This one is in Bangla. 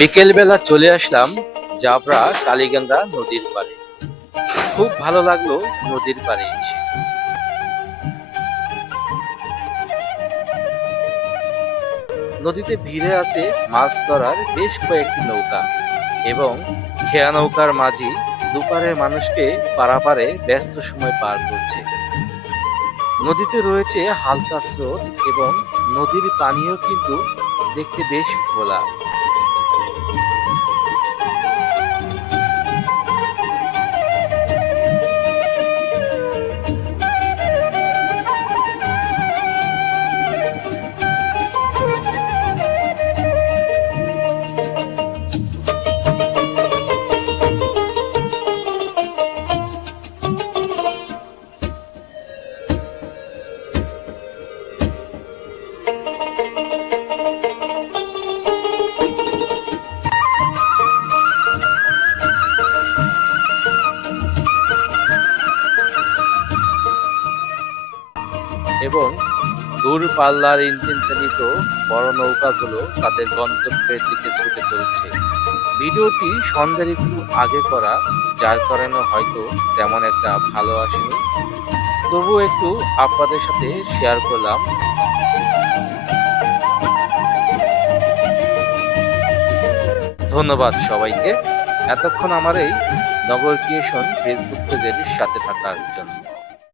বিকেলবেলা চলে আসলাম জাবরা কালীগঙ্গা নদীর পাড়ে। খুব ভালো লাগল নদীর পাড়ে এসে। নদীতে ভিড়ে আছে মাছ ধরার বেশ কয়েকটি নৌকা এবং খেয়া নৌকার মাঝি দুপারের মানুষকে পারাপারে ব্যস্ত সময় পার করছে। নদীতে রয়েছে হালকা স্রোত এবং নদীর পানিও কিন্তু দেখতে বেশ খোলা এবং দূর পাল্লার ইঞ্জিন চালিত বড় নৌকাগুলো তাদের গন্তব্যের দিকে ছুটে চলছে। ভিডিওটি সন্ধ্যার একটু আগে করা, যার কারণে হয়তো তেমন একটা ভালো আসেনি। তবু একটু আপনাদের সাথে শেয়ার করলাম। ধন্যবাদ সবাইকে। এতক্ষণ আমার এই নগর ক্রিয়েশন ফেসবুক পেজের সাথে থাকার জন্য।